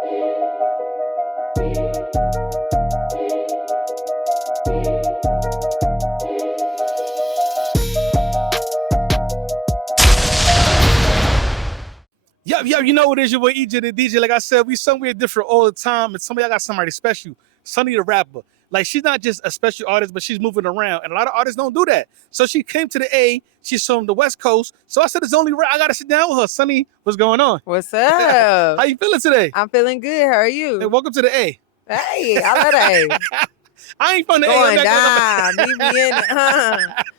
Yo, you know what it is, your boy EJAY the DJ. Like I said, we somewhere different all the time, and somebody I got somebody special, Sunni The Rapper. Like, she's not just a special artist, but she's moving around, and a lot of artists don't do that. So she came to the A. She's from the West Coast. So I said, it's only right I gotta sit down with her. Sunni, what's going on? What's up? How you feeling today? I'm feeling good. How are you? Hey, welcome to the A. Hey, I love the A. I ain't from the Going A. down. Meet me in it.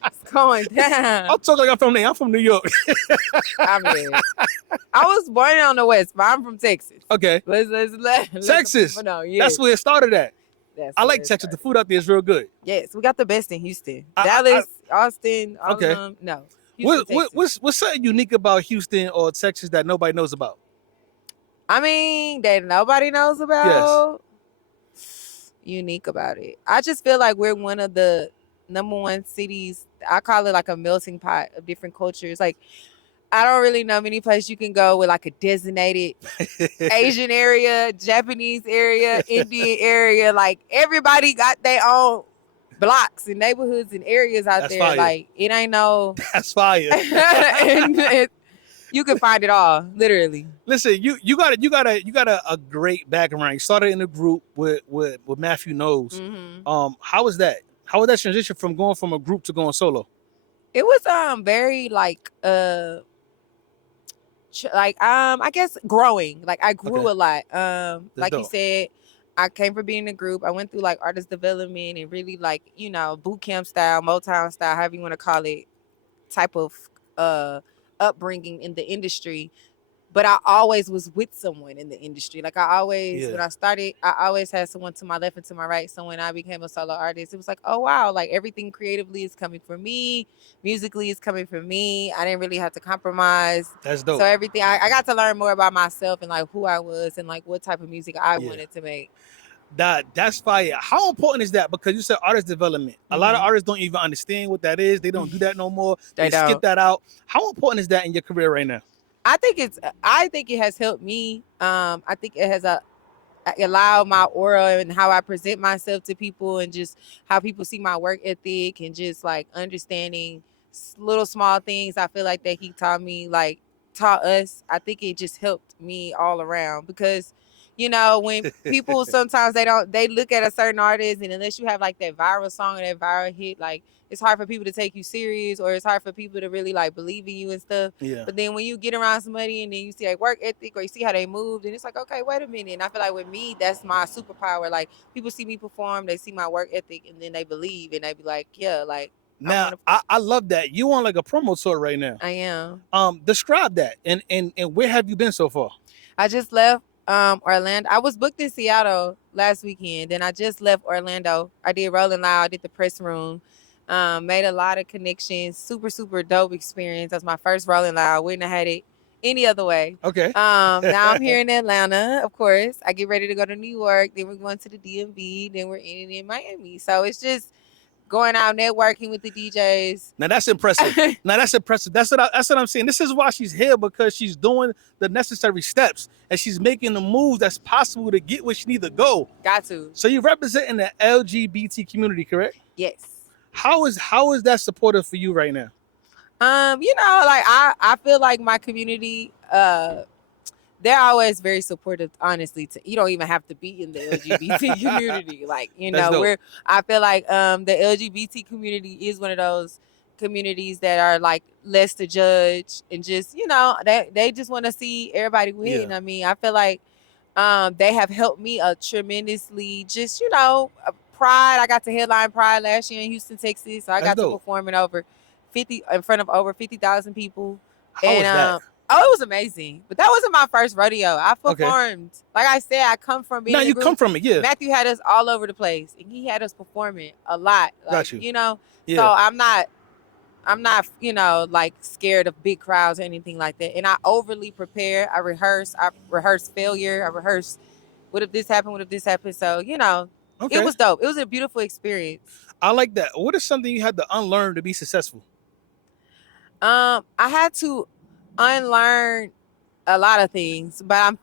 It's going down. I'll talk like I'm from the A. I'm from New York. I mean, I was born on the West, but I'm from Texas. Okay. Let's Texas. Yeah. That's where it started at. That's I like Texas. The food out there is real good. Yes, we got the best in Houston. Dallas, Austin, all okay. of them. No. Houston, What's something unique about Houston or Texas that nobody knows about? I mean, that nobody knows about. Yes. Unique about it. I just feel like we're one of the #1 cities. I call it like a melting pot of different cultures. Like, I don't really know many places you can go with like a designated Asian area, Japanese area, Indian area. Like, everybody got their own blocks and neighborhoods and areas out That's there. Fire. Like, it ain't no. That's fire. You can find it all, literally. Listen, you got a great background. You started in a group with Mathew Knowles. Mm-hmm. How was that? How was that transition from going from a group to going solo? It was very like I guess growing. Like, I grew a lot. Like dope. You said, I came from being in a group. I went through like artist development and really like, boot camp style, Motown style, however you want to call it, type of upbringing in the industry. But I always was with someone in the industry. Like, I always, when I started, I always had someone to my left and to my right. So when I became a solo artist, it was like, oh, wow, like everything creatively is coming from me. Musically is coming from me. I didn't really have to compromise. That's dope. So everything, I got to learn more about myself and like who I was and like what type of music I wanted to make. That's fire. How important is that? Because you said artist development. A lot of artists don't even understand what that is. They don't do that no more. They skip that out. How important is that in your career right now? I think it has helped me. I think it has allowed my aura and how I present myself to people and just how people see my work ethic and just like understanding little small things. I feel like that he taught us. I think it just helped me all around because, when people sometimes they look at a certain artist and unless you have like that viral song or that viral hit, like it's hard for people to take you serious or it's hard for people to really like believe in you and stuff. Yeah. But then when you get around somebody and then you see their work ethic or you see how they moved and it's like, okay, wait a minute. And I feel like with me, that's my superpower. Like, people see me perform, they see my work ethic and then they believe and they be like, yeah, like. Now, I love that. You on like a promo tour right now. I am. Describe that and where have you been so far? I just left Orlando. I was booked in Seattle last weekend. Then I just left Orlando. I did Rolling Loud. I did the press room. Made a lot of connections. Super, super dope experience. That's my first Rolling Loud. Wouldn't have had it any other way. Okay. Now I'm here in Atlanta, of course. I get ready to go to New York. Then we're going to the DMV. Then we're in Miami. So it's just going out networking with the DJs. Now that's impressive. That's what I'm saying. This is why she's here, because she's doing the necessary steps and she's making the moves that's possible to get where she needs to go. Got to. So you're representing the LGBT community, correct? Yes. How is that supportive for you right now? Like I feel like my community, they're always very supportive, honestly. You don't even have to be in the LGBT community. Like, I feel like the LGBT community is one of those communities that are like less to judge and just, they just want to see everybody win. Yeah. I mean, I feel like they have helped me tremendously. Just, Pride. I got to headline Pride last year in Houston, Texas. So I got to perform in front of over 50,000 people. How was that? Oh, it was amazing. But that wasn't my first rodeo. I performed. Okay. Like I said, I come from being you come from it, yeah. Mathew had us all over the place. And he had us performing a lot. Like, got you. Yeah. So I'm not, like scared of big crowds or anything like that. And I overly prepare. I rehearse failure. I rehearse what if this happened? So, okay. It was dope. It was a beautiful experience. I like that. What is something you had to unlearn to be successful? I had to unlearn A lot of things, but I'm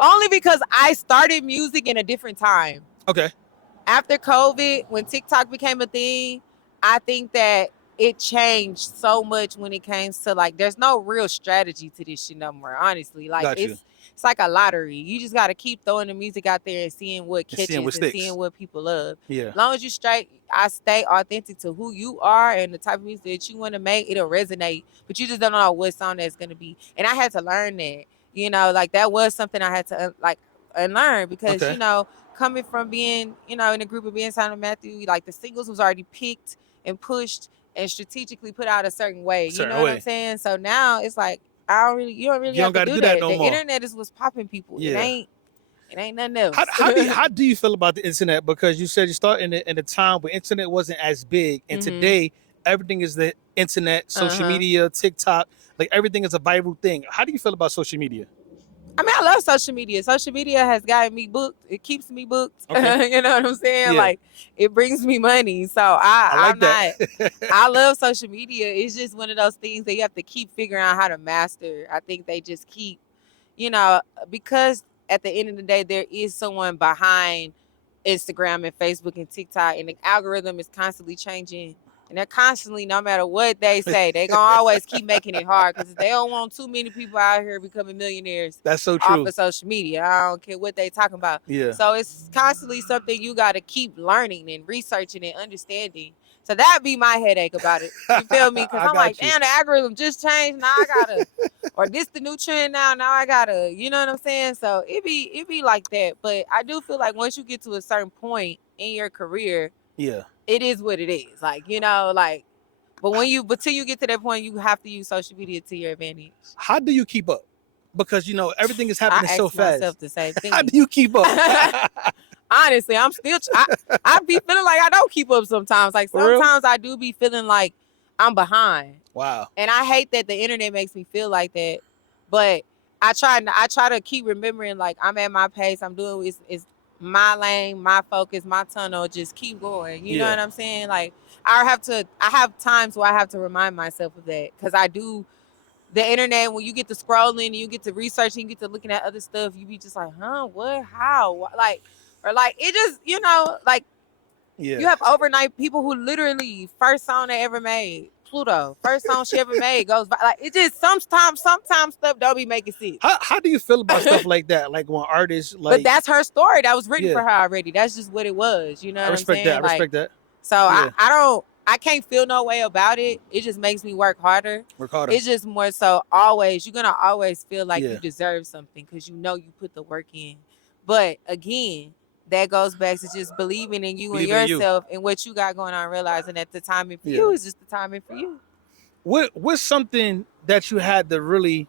only because I started music in a different time. Okay. After COVID, when TikTok became a thing, I think that it changed so much when it came to like, there's no real strategy to this shit no more. Honestly, like Got you. it's like a lottery. You just got to keep throwing the music out there and seeing what catches and seeing what people love. Yeah. As long as you I stay authentic to who you are and the type of music that you want to make, it'll resonate. But you just don't know what song that's gonna be. And I had to learn that. You know, like that was something I had to unlearn because you know, coming from being, you know, in a group of being signed with Mathew, like the singles was already picked and pushed and strategically put out a certain way. You know what I'm saying? So now it's like you don't really have to do that. The internet is what's popping people. Yeah. It ain't nothing else. How do you feel about the internet? Because you said you started in a time where internet wasn't as big, and today everything is the internet, social media, TikTok, like everything is a viral thing. How do you feel about social media? I mean, I love social media. Social media has gotten me booked. It keeps me booked. Okay. You know what I'm saying? Yeah. Like, it brings me money. So I love social media. It's just one of those things that you have to keep figuring out how to master. I think they just keep, you know, because at the end of the day, there is someone behind Instagram and Facebook and TikTok, and the algorithm is constantly changing. And they're constantly, no matter what they say, they're going to always keep making it hard because they don't want too many people out here becoming millionaires. That's so true. Off of social media. I don't care what they talking about. Yeah. So it's constantly something you got to keep learning and researching and understanding. So that'd be my headache about it. You feel me? Because I'm like, damn, the algorithm just changed. Now I got to, or this the new trend now. Now I got to, you know what I'm saying? So it be like that. But I do feel like once you get to a certain point in your career, yeah, it is what it is. Like, you know, like, but till you get to that point, you have to use social media to your advantage. How do you keep up? Because, you know, everything is happening so fast. I ask myself the same thing. How do you keep up? Honestly, I'm still, I be feeling like I don't keep up sometimes. Like, sometimes I do be feeling like I'm behind. Wow. And I hate that the internet makes me feel like that. But I try to keep remembering, like, I'm at my pace. I'm doing, it's my lane, my focus, my tunnel, just keep going. You know what I'm saying? Like, I have times where I have to remind myself of that. Because I do, the internet, when you get to scrolling and you get to researching, you get to looking at other stuff, you be just like, huh, what, how? Like, or like, it just, you know, like, you have overnight people who literally, first song they ever made, Pluto, first song she ever made goes by. Like, it just, sometimes stuff don't be making sense. How do you feel about stuff like that? Like when artists, like. But that's her story. That was written for her already. That's just what it was. You know what I'm saying? I respect that. So I can't feel no way about it. It just makes me work harder. It's just more so always, you're going to always feel like you deserve something because you know you put the work in. But again, that goes back to just believing in you and yourself and what you got going on, realizing that the timing for you is just the timing for you. What's something that you had to really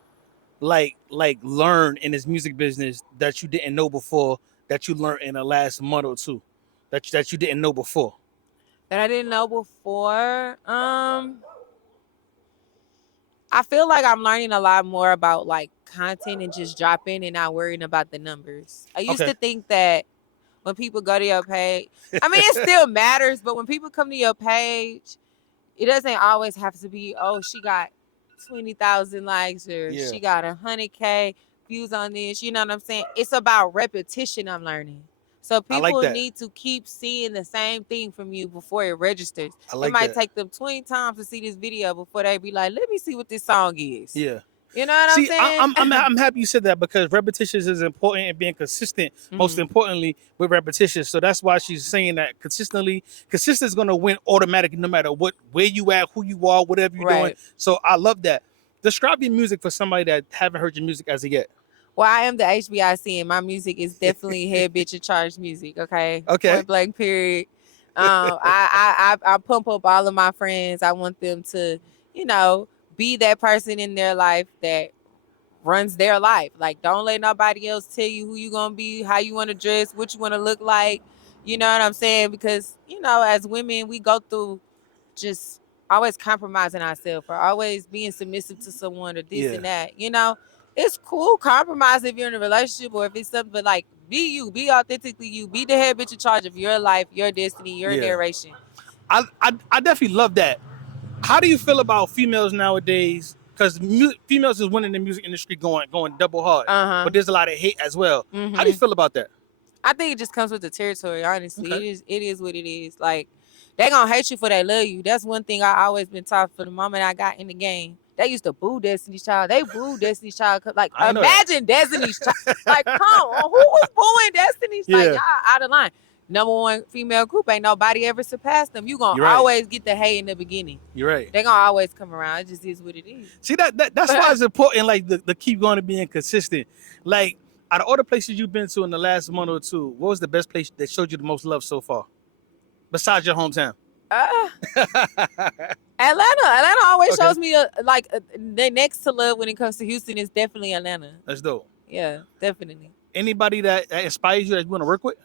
like learn in this music business that you didn't know before, that you learned in the last month or two, that you didn't know before? That I didn't know before? I feel like I'm learning a lot more about like content and just dropping and not worrying about the numbers. I used to think that when people go to your page, I mean, it still matters, but when people come to your page, it doesn't always have to be, oh, she got 20,000 likes or she got 100K views on this. You know what I'm saying? It's about repetition, I'm learning. So people need to keep seeing the same thing from you before it registers. It might take them 20 times to see this video before they be like, let me see what this song is. Yeah. You know what I'm saying? I'm happy you said that because repetition is important and being consistent, most importantly, with repetition. So that's why she's saying that consistent is going to win automatically no matter where you at, who you are, whatever you're doing. So I love that. Describe your music for somebody that haven't heard your music as of yet. Well, I am the HBIC and my music is definitely head bitch in charge music. Okay. Point blank period. I pump up all of my friends. I want them to, you know, be that person in their life that runs their life. Like, don't let nobody else tell you who you gonna be, how you want to dress, what you want to look like. You know what I'm saying? Because, you know, as women, we go through just always compromising ourselves or always being submissive to someone or this and that. You know, it's cool compromise if you're in a relationship or if it's something, but like, be you, be authentically you, be the head bitch in charge of your life, your destiny, your narration. I definitely love that. How do you feel about females nowadays because females is winning the music industry going double hard. But there's a lot of hate as well. How do you feel about that? I think it just comes with the territory, honestly. Okay. It is what it is. Like, they gonna hate you for they love you. That's one thing I always been taught from the moment I got in the game. They used to boo Destiny's Child. They booed Destiny's Child. Like, imagine Destiny's Child. Like, come on. Who was booing Destiny's Child? Like, y'all out of line. Number one female group. Ain't nobody ever surpassed them. You gonna always get the hate in the beginning. You're right. They gonna always come around. It just is what it is. See, that's why it's important, like, the keep going to being consistent. Like, out of all the places you've been to in the last month or two, what was the best place that showed you the most love so far? Besides your hometown? Atlanta always shows me the next to love when it comes to Houston is definitely Atlanta. That's dope. Yeah, definitely. Anybody that inspires you that you want to work with?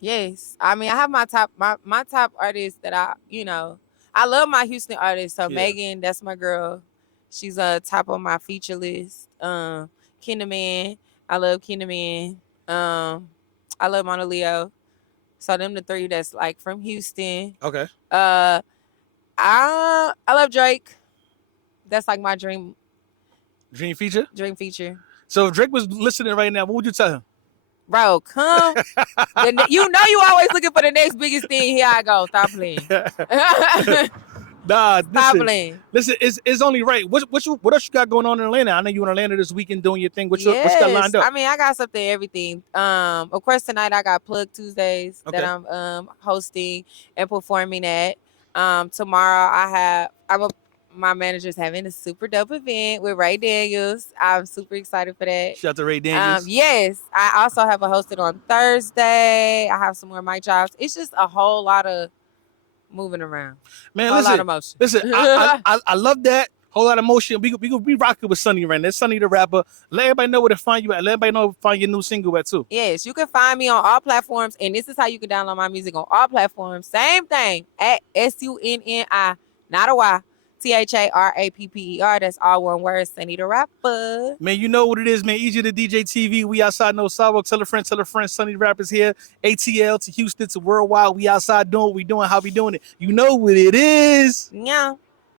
Yes. I mean, I have my top artists that I love my Houston artists. So Megan, that's my girl. She's top on my feature list. Kinnaman, I love Kinnaman. I love Mono Leo. So them the three that's like from Houston. Okay. I love Drake. That's like my dream feature. Dream feature. So if Drake was listening right now, what would you tell him? Bro, come. You know you always looking for the next biggest thing. Here I go. Stop playing. Stop playing. Listen, it's only right. What else you got going on in Atlanta? I know you in Atlanta this weekend doing your thing. What you got lined up? I mean, I got something, everything. Of course, tonight I got Plug Tuesdays that I'm hosting and performing at. Tomorrow my manager's having a super dope event with Ray Daniels. I'm super excited for that. Shout out to Ray Daniels. Yes. I also have a hosted on Thursday. I have some more mic drops. It's just a whole lot of moving around. Man, a whole lot of motion. Listen, I love that. Whole lot of motion. We rocking with Sunni right now. Sunni the Rapper. Let everybody know where to find you at. Let everybody know where to find your new single at too. Yes, you can find me on all platforms, and this is how you can download my music on all platforms. Same thing at SUNNI, not a Y. THARAPPER. That's all one word. Sunni the Rapper. Man, you know what it is, man. EJAY the DJ TV. We outside, no sidewalk. Tell a friend. Sunni the Rapper's here. ATL to Houston to worldwide. We outside doing what we doing, how we doing it. You know what it is. Yeah.